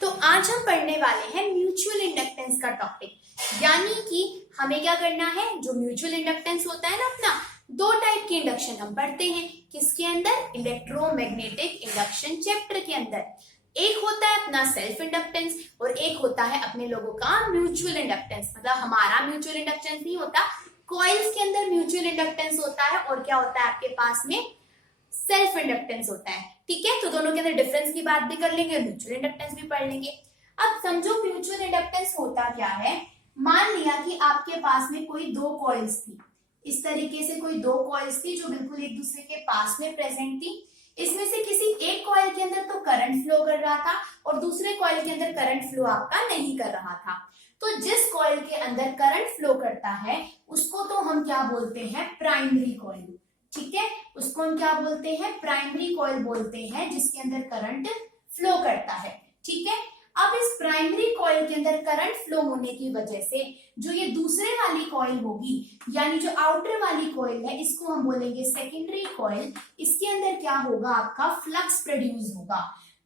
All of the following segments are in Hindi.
तो आज हम पढ़ने वाले हैं म्यूचुअल इंडक्टेंस का टॉपिक। यानी कि हमें क्या करना है, जो म्यूचुअल इंडक्टेंस होता है ना अपना, दो टाइप के इंडक्शन हम पढ़ते हैं। किसके अंदर? इलेक्ट्रोमैग्नेटिक इंडक्शन चैप्टर के अंदर। एक होता है अपना सेल्फ इंडक्टेंस और एक होता है अपने लोगों का म्यूचुअल इंडक्टेंस। मतलब हमारा म्यूचुअल इंडक्टेंस नहीं होता, कॉइल्स के अंदर म्यूचुअल इंडक्टेंस होता है और क्या होता है आपके पास में, सेल्फ इंडक्टेंस होता है। ठीक है, तो दोनों के अंदर डिफरेंस की बात भी कर लेंगे, म्यूचुअल इंडक्टेंस भी पढ़ लेंगे। अब समझो म्यूचुअल इंडक्टेंस होता क्या है। मान लिया कि आपके पास में कोई दो कॉइल्स थी, इस तरीके से कोई दो कॉइल्स थी जो बिल्कुल एक दूसरे के पास में प्रेजेंट थी। इसमें से किसी एक कॉइल के अंदर तो करंट फ्लो कर रहा था और दूसरे कॉइल के अंदर करंट फ्लो आपका नहीं कर रहा था। तो जिस कॉइल के अंदर करंट फ्लो करता है उसको तो हम क्या बोलते हैं, प्राइमरी कॉइल। ठीक है, उसको हम क्या बोलते हैं, प्राइमरी कॉइल बोलते हैं, जिसके अंदर करंट फ्लो करता है। ठीक है, अब इस प्राइमरी कॉइल के अंदर करंट फ्लो होने की वजह से जो ये दूसरे वाली कॉइल होगी, यानी जो आउटर वाली कॉइल है, इसको हम बोलेंगे सेकेंडरी कॉइल। इसके अंदर क्या होगा, आपका फ्लक्स प्रोड्यूस होगा।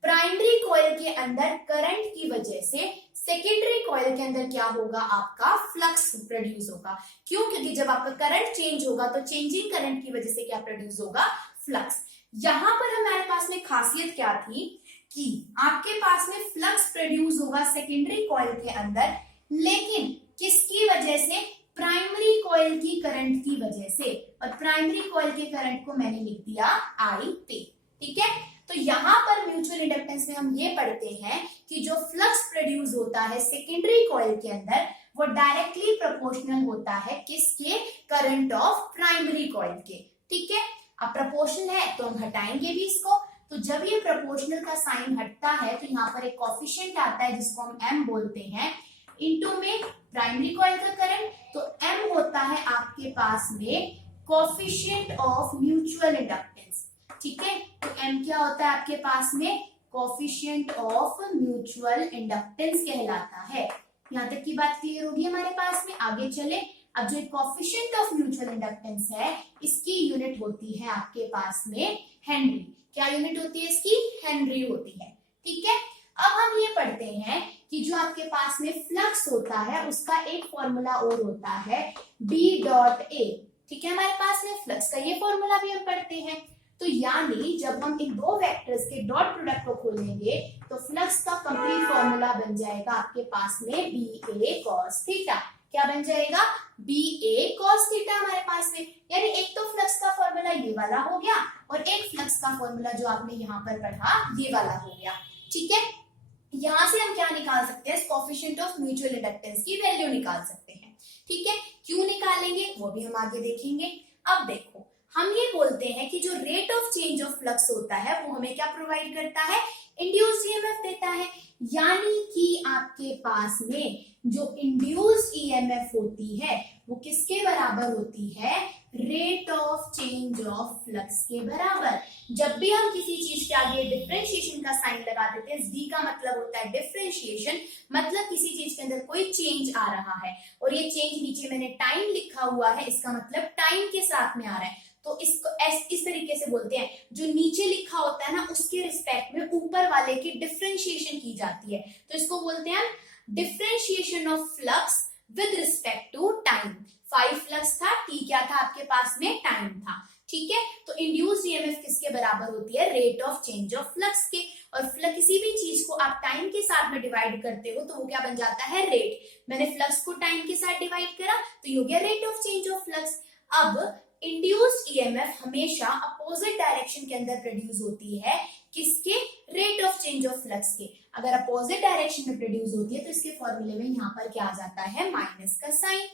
प्राइमरी कॉइल के अंदर करंट की वजह से सेकेंडरी कॉइल के अंदर क्या होगा, आपका फ्लक्स प्रोड्यूस होगा। क्यों? क्योंकि जब आपका करंट चेंज होगा तो चेंजिंग करंट की वजह से क्या प्रोड्यूस होगा, फ्लक्स। यहां पर हमारे पास में खासियत क्या थी कि आपके पास में फ्लक्स प्रोड्यूस होगा सेकेंडरी कॉइल के अंदर, लेकिन किसकी वजह से, प्राइमरी कॉइल की करंट की वजह से। और प्राइमरी कॉइल के करंट को मैंने लिख दिया IP। ठीक है, तो यहां पर म्यूचुअल इंडक्टेंस में हम ये पढ़ते हैं कि जो फ्लक्स प्रोड्यूस होता है सेकेंडरी कॉइल के अंदर वो डायरेक्टली प्रोपोर्शनल होता है किसके, करंट ऑफ प्राइमरी कॉइल के। ठीक है, अब प्रोपोर्शनल है तो हम हटाएंगे भी इसको। तो जब ये प्रोपोर्शनल का साइन हटता है तो यहाँ पर एक कोफिशिएंट आता है जिसको हम M बोलते हैं, इनटू में प्राइमरी कॉइल का करंट, तो M होता है आपके पास में कोफिशिएंट ऑफ म्यूचुअल इंडक्टेंस। ठीक है, तो M क्या होता है आपके पास में, कोफिशिएंट ऑफ म्यूचुअल इंडक्टेंस कहलाता है। यहाँ तक की बात क्लियर होगी हमारे पास में, आगे चले। अब जो कोफिशिएंट ऑफ म्यूचुअल इंडक्टेंस है, इसकी यूनिट होती है आपके पास में हेनरी। क्या यूनिट होती है इसकी, हेनरी होती है। ठीक है, अब हम ये पढ़ते हैं कि जो आपके पास में फ्लक्स होता है उसका एक फॉर्मूला और होता है B.A। ठीक है, हमारे पास में फ्लक्स का ये फॉर्मूला भी हम पढ़ते हैं। तो यानी जब हम इन दो वेक्टर्स के डॉट प्रोडक्ट को खोलेंगे तो फ्लक्स का कंप्लीट फॉर्मूला बन जाएगा आपके पास में BA cos थीटा। क्या बन जाएगा, BA cos थीटा हमारे पास में। यानी एक तो फ्लक्स का फॉर्मूला ये वाला हो गया और एक फ्लक्स का फॉर्मूला जो आपने यहाँ पर पढ़ा ये वाला हो गया। ठीक है, यहां से हम क्या निकाल सकते हैं, कोफिशिएंट ऑफ म्यूचुअल इंडक्टेंस की वैल्यू निकाल सकते हैं। ठीक है, क्यों निकालेंगे वो भी हम आगे देखेंगे। अब देखो, हम ये बोलते हैं कि जो rate of change of flux होता है वो हमें क्या प्रोवाइड करता है, इंड्यूस्ड ईएमएफ देता है। यानी कि आपके पास में जो इंड्यूस्ड ईएमएफ होती है वो किसके बराबर होती है, rate of change of flux के बराबर। जब भी हम किसी चीज के आगे डिफरेंशिएशन का साइन लगा देते हैं, D का मतलब होता है डिफरेंशिएशन, मतलब किसी चीज के अंदर कोई चेंज आ रहा है और ये चेंज नीचे मैंने टाइम लिखा हुआ है, इसका मतलब टाइम के साथ में आ रहा है। तो इसको इस तरीके से बोलते हैं, जो नीचे लिखा होता है ना उसके रिस्पेक्ट में ऊपर वाले की डिफरेंशिएशन की जाती है, तो इसको बोलते हैं differentiation of flux with respect to time. 5 flux था, T क्या था आपके पास में, टाइम था। ठीक है, तो इंड्यूस्ड ईएमएफ किसके बराबर होती है, rate of change of flux के। और किसी भी चीज को आप टाइम के साथ में डिवाइड करते हो तो वो क्या बन जाता है, रेट। मैंने फ्लक्स को टाइम के साथ डिवाइड करा तो ये हो गया rate of change of flux. अब इंड्यूस्ड ईएमएफ हमेशा अपोजिट डायरेक्शन के अंदर प्रोड्यूस होती है, किसके, rate of change of flux के। अगर अपोजिट डायरेक्शन में प्रोड्यूस होती है तो इसके फॉर्मूले में यहाँ पर क्या आ जाता है, माइनस का साइन।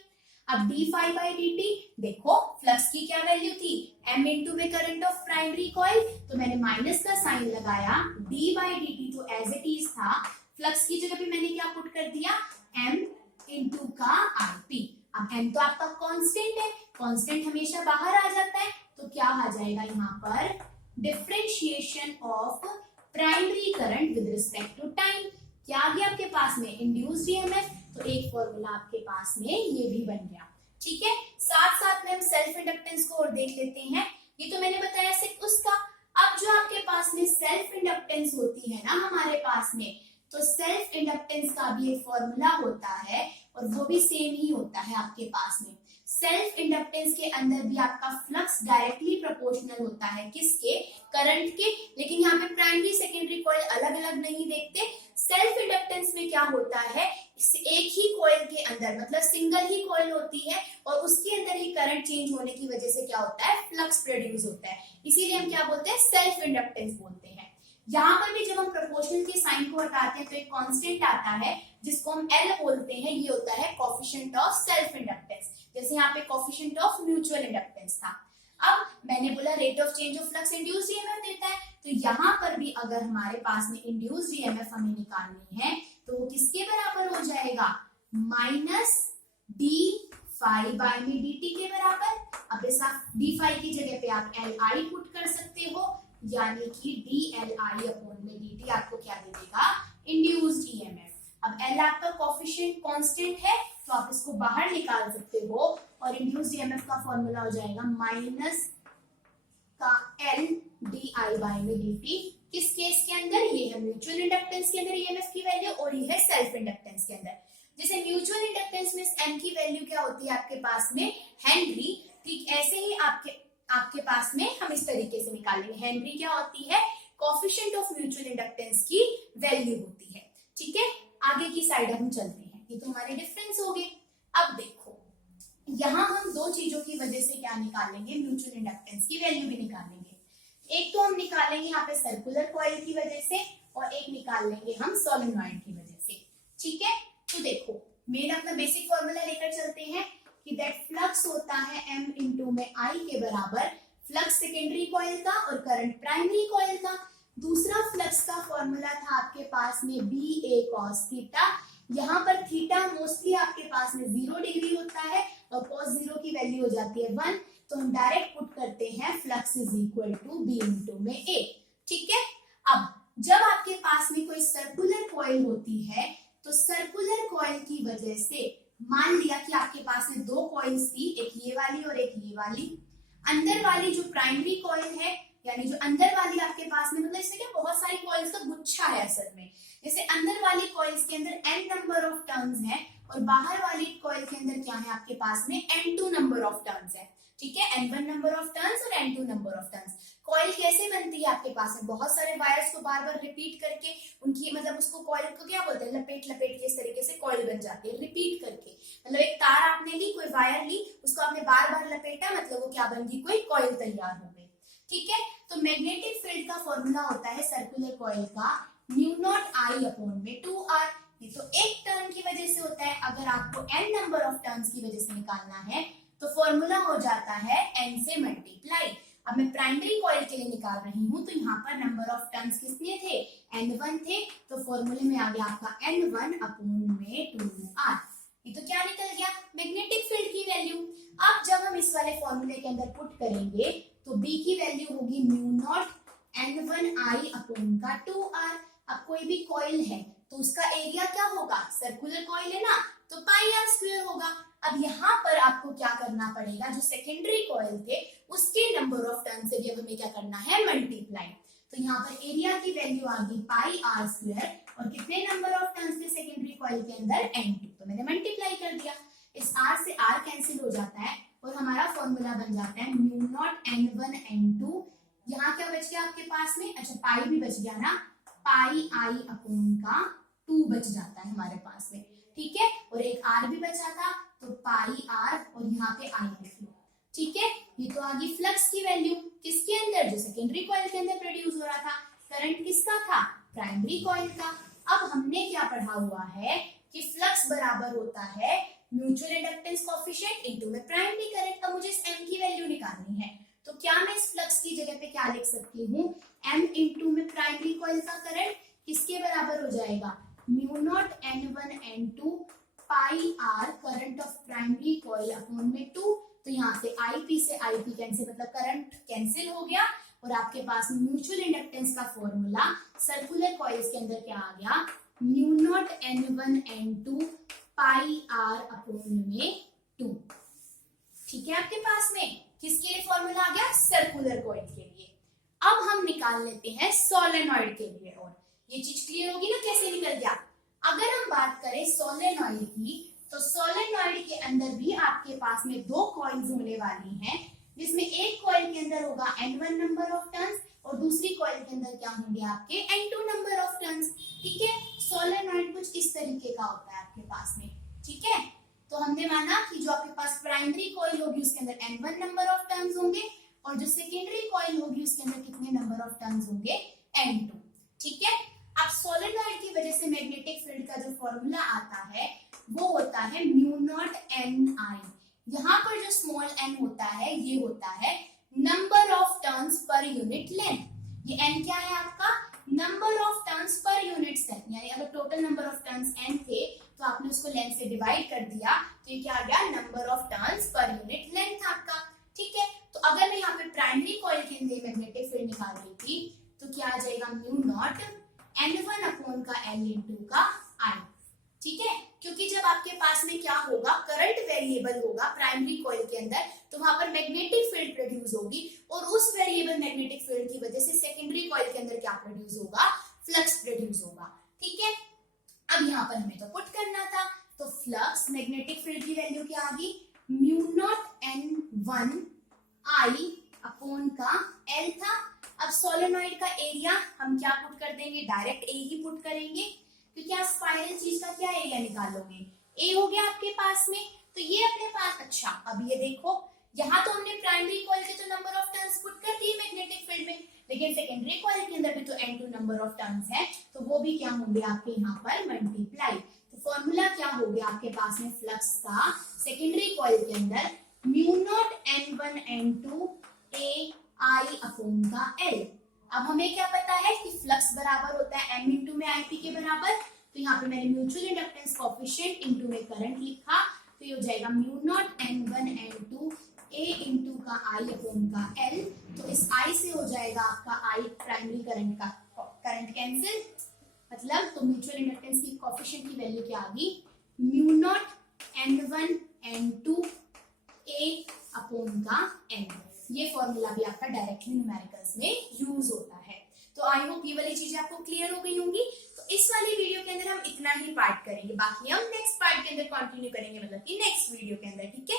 अब d∅dt, देखो फ्लक्स की क्या वैल्यू थी, M इंटू में करंट ऑफ प्राइमरी कॉइल, तो मैंने माइनस का साइन लगाया, d/dt तो एज इट इज था, फ्लक्स की जगह पे मैंने क्या पुट कर दिया, M इंटू का IP। अब M तो आपका कांस्टेंट है, कांस्टेंट हमेशा बाहर आ जाता है, तो क्या आ जाएगा यहाँ पर, differentiation of primary current with respect to time. क्या आ गया आपके पास में, इंड्यूस्ड ईएमएफ, तो एक फॉर्मूला आपके पास में ये भी बन गया। ठीक है, साथ साथ में हम सेल्फ इंडक्टेंस को और देख लेते हैं। ये तो मैंने बताया सिर्फ उसका। अब जो आपके पास में सेल्फ इंडक्टेंस होती है ना हमारे पास में, तो सेल्फ इंडक्टेंस का भी एक फॉर्मूला होता है और वो भी सेम ही होता है आपके पास में। सेल्फ इंडक्टेंस के अंदर भी आपका फ्लक्स डायरेक्टली प्रोपोर्शनल होता है किसके, करंट के। लेकिन यहाँ पे प्राइमरी सेकेंडरी कॉइल अलग अलग नहीं देखते। सेल्फ इंडक्टेंस में क्या होता है, एक ही कॉइल के अंदर मतलब सिंगल ही कॉइल होती है और उसके अंदर ही करंट चेंज होने की वजह से क्या होता है, फ्लक्स प्रोड्यूस होता है। इसीलिए हम क्या बोलते हैं, सेल्फ इंडक्टेंस बोलते हैं। यहाँ पर भी जब हम प्रोपोर्शनल के साइन को हटाते हैं तो एक कांस्टेंट आता है जिसको हम L बोलते हैं। ये होता है कोफिशिएंट ऑफ सेल्फ इंडक्टेंस, जैसे यहाँ पे कोफिशिएंट ऑफ म्यूचुअल इंडक्टेंस था। अब मैंने बोला rate of change of flux induced EMF देता है, तो यहाँ पर भी अगर हमारे पास में इंड्यूस्ड ईएमएफ हमें निकालनी है तो वो किसके बराबर हो जाएगा, माइनस डी फाई बाय में dt के बराबर। अब ऐसा डी फाई की जगह पे आप Li पुट कर सकते हो, यानी कि DLi अपॉन में dt आपको क्या दे देगा, इंड्यूस्ड ईएमएफ। अब L आपका कोफिशिएंट कांस्टेंट है तो आप इसको बाहर निकाल सकते हो और इंड्यूस्ड ईएमएफ का फॉर्मूला हो जाएगा माइनस का L di बाय में dt। किस केस के अंदर, ये है म्यूचुअल इंडक्टेंस के अंदर ईएमएफ की वैल्यू और ये है सेल्फ इंडक्टेंस के अंदर। जैसे म्यूचुअल इंडक्टेंस में m की वैल्यू क्या होती है आपके पास में, हेनरी। ठीक ऐसे ही आपके पास में हम इस तरीके से निकालेंगे। हेनरी क्या होती है, कोफिशिएंट ऑफ म्यूचुअल इंडक्टेंस की वैल्यू होती है। ठीक है, आगे की साइड हम चलते हैं। ये तो हमारे डिफरेंस हो गए। अब देखो यहाँ हम दो चीजों की वजह से क्या निकालेंगे, म्यूचुअल इंडक्टेंस की वैल्यू भी निकालेंगे। एक तो हम निकालेंगे यहाँ पे सर्कुलर कॉइल की वजह से और एक निकाल लेंगे हम सोलेनॉइड की वजह से। ठीक है, तो देखो मेन अपना बेसिक फॉर्मूला लेकर चलते हैं कि दैट फ्लक्स होता है m इंटू में I के बराबर, फ्लक्स सेकेंडरी कॉइल का और करंट प्राइमरी कॉइल का। दूसरा फ्लक्स का फॉर्मूला था आपके पास में BA cos थीटा। यहाँ पर थीटा मोस्टली आपके पास में 0 डिग्री होता है और cos 0 की वैल्यू हो जाती है 1, तो हम डायरेक्ट पुट करते हैं flux is equal to B into में A। ठीक है, अब जब आपके पास में कोई सर्कुलर कॉइल होती है तो सर्कुलर कॉइल की वजह से मान लिया कि आपके पास में दो कॉइल्स थी, एक ये वाली और एक ये वाली। अंदर वाली जो प्राइमरी कॉइल है, यानी जो अंदर वाली आपके पास में, मतलब इसमें क्या बहुत सारी कॉइल्स का गुच्छा है असल में। जैसे अंदर वाली कॉइल्स के अंदर n नंबर ऑफ टर्न्स है और बाहर वाली कॉइल के अंदर क्या है आपके पास में, n2 नंबर ऑफ टर्न्स है। ठीक है, n1 नंबर ऑफ टर्न्स और n2 number of turns. Coil कैसे बनती है आपके पास में, बहुत सारे वायर्स को बार बार रिपीट करके उनकी मतलब उसको कॉइल को क्या बोलते हैं, लपेट लपेट के इस तरीके से कॉइल बन जाती है, रिपीट करके। मतलब एक तार आपने ली, कोई वायर ली, उसको आपने बार बार लपेटा, मतलब वो क्या बन गई, कोई कॉइल तैयार हो गई। ठीक है, तो मैग्नेटिक फील्ड का फॉर्मूला होता है सर्कुलर कॉइल का म्यू नॉट I अपॉन में 2R। ये तो एक टर्न की वजह से होता है। अगर आपको n नंबर ऑफ टर्न्स की वजह से निकालना है तो फॉर्मूला हो जाता है n से मल्टीप्लाई। अब मैं प्राइमरी कॉइल के लिए निकाल रही हूँ तो यहाँ पर नंबर ऑफ टर्न्स कितने थे, n1 थे, तो फॉर्मूले में आ गया आपका n1 अपॉन में 2R। ये तो क्या निकल गया, मैग्नेटिक फील्ड की वैल्यू। अब जब हम इस वाले फॉर्मूले के अंदर पुट करेंगे तो B की वैल्यू होगी म्यू नॉट n1I अपॉन का 2R। अब कोई भी कॉइल है तो उसका एरिया क्या होगा, सर्कुलर कॉइल है ना, तो पाई आर स्क्वायर होगा। अब यहाँ पर आपको क्या करना पड़ेगा, जो सेकेंडरी कॉइल थे उसके नंबर ऑफ टर्न से भी अब हमें क्या करना है, मल्टीप्लाई। तो यहाँ पर एरिया की वैल्यू आ गई पाई आर स्क्वायर और कितने नंबर ऑफ टर्न्स थे सेकेंडरी कॉइल के अंदर, n2, तो मैंने मल्टीप्लाई कर दिया। इस r से r कैंसिल हो जाता है और हमारा फॉर्मूला बन जाता है म्यू नॉट n1 n2। यहाँ क्या बच गया आपके पास में, अच्छा पाई भी बच गया ना, पाई I अपॉन का 2 बच जाता है हमारे पास में। ठीक है, और एक r भी बचा था तो पाई r और यहाँ पे I लिख लो। ठीक है, ये तो आ गई फ्लक्स की वैल्यू किसके अंदर, जो सेकेंडरी कॉइल के अंदर प्रोड्यूस हो रहा था। करंट किसका था, प्राइमरी कॉइल का। अब हमने क्या पढ़ा हुआ है कि फ्लक्स बराबर होता है म्यूचुअल इंडक्टेंस कोएफिशिएंट इनटू में प्राइमरी करंट। अब मुझे इस m की वैल्यू निकालनी है तो क्या मैं इस फ्लक्स की जगह पे क्या लिख सकती हूँ, m इंटू में प्राइमरी कॉइल का करंट किसके बराबर हो जाएगा, mu naught n1 n2 pi r current of primary coil upon में 2। तो यहाँ से IP से IP कैंसिल, मतलब करंट कैंसिल हो गया और आपके पास म्यूचुअल इंडक्टेंस का फॉर्मूला सर्कुलर कॉइल्स के अंदर क्या आ गया, म्यू नॉट n1 n2 पाई r अपॉन में 2। ठीक है, आपके पास में किसके लिए फॉर्मूला आ गया, सर्कुलर कॉइल के लिए। अब हम निकाल लेते हैं सोलेनॉइड के लिए। और ये चीज क्लियर होगी ना कैसे निकल गया। अगर हम बात करें सोलेनॉइड की, तो सोलेनॉइड के अंदर भी आपके पास में दो कॉइल्स होने वाली हैं, जिसमें एक कॉइल के अंदर होगा N1 नंबर ऑफ टर्न्स और दूसरी कॉइल के अंदर क्या होंगे आपके N2 नंबर ऑफ टर्न्स। ठीक है, सोलेनॉइड कुछ इस तरीके का होता है आपके पास में। ठीक है, तो हमने माना कि जो आपके पास प्राइमरी कॉइल होगी उसके अंदर N1 नंबर ऑफ टर्न्स होंगे और जो सेकेंडरी कॉइल होगी उसके अंदर कितने नंबर ऑफ टर्न्स होंगे N2। ठीक है, अब सोलेनॉइड की वजह से मैग्नेटिक फील्ड का जो फॉर्मूला आता है वो होता है म्यू नॉट एन आई। यहाँ पर जो स्मॉल n होता है ये होता है number of turns per unit length. ये n क्या है आपका, number of turns per unit length, यानी अगर total number of turns n थे तो आपने उसको लेंथ से डिवाइड कर दिया तो ये क्या आ गया, number of turns per unit length आपका। ठीक है, तो अगर मैं यहाँ पे प्राइमरी कॉइल के अंदर मैग्नेटिक फील्ड निकाल रही थी तो क्या आ जाएगा म्यू नॉट N1 अपॉन का L इंटू का I। ठीक है, क्योंकि जब आपके पास में क्या होगा, करंट वेरिएबल होगा प्राइमरी कॉइल के अंदर, तो वहां पर मैग्नेटिक फील्ड प्रोड्यूस होगी और उस वेरिएबल मैग्नेटिक फील्ड की वजह से सेकेंडरी कॉइल के अंदर क्या प्रोड्यूस होगा, फ्लक्स प्रोड्यूस होगा। ठीक है, अब यहाँ पर हमें तो पुट करना था, तो फ्लक्स मैग्नेटिक फील्ड की वैल्यू क्या आ गई, mu naught N1 I upon का L था। अब सोलेनॉइड का एरिया हम क्या पुट कर देंगे, डायरेक्ट ए ही पुट करेंगे, क्योंकि आप स्पाइरल चीज का क्या एरिया निकालोगे, ए हो गया आपके पास में, तो ये अपने पास। अच्छा, अब ये देखो, यहाँ तो हमने प्राइमरी कॉइल के तो नंबर ऑफ टर्न्स पुट कर दिए मैग्नेटिक फील्ड में, लेकिन सेकेंडरी कॉइल के अंदर भी तो N2 नंबर ऑफ टर्न्स है, तो वो भी क्या होंगे आपके यहाँ पर मल्टीप्लाई। तो फॉर्मूला क्या हो गया आपके पास में फ्लक्स का सेकेंडरी कॉइल के अंदर, mu naught N1 N2 A I upon का L। अब हमें क्या पता है कि फ्लक्स बराबर होता है M इंटू में IP के बराबर, तो यहाँ पे मैंने म्यूचुअल इंडक्टेंस कोएफिशिएंट इंटू में करंट लिखा, तो ये हो जाएगा mu naught N1 N2 A into का I अपॉन का L। तो इस I से हो जाएगा आपका I प्राइमरी करंट का करंट कैंसिल, मतलब तो म्यूचुअल इंडक्टेंस की कोएफिशिएंट की वैल्यू क्या आ गई, mu naught N1 N2 A upon का N। ये फॉर्मूला भी आपका डायरेक्टली न्यूमेरिकल्स में यूज होता है। तो आई होप ये वाली चीजें आपको क्लियर हो गई होंगी। तो इस वाली वीडियो के अंदर हम इतना ही पार्ट करेंगे, बाकी हम नेक्स्ट पार्ट के अंदर कंटिन्यू करेंगे, मतलब कि नेक्स्ट वीडियो के अंदर। ठीक है।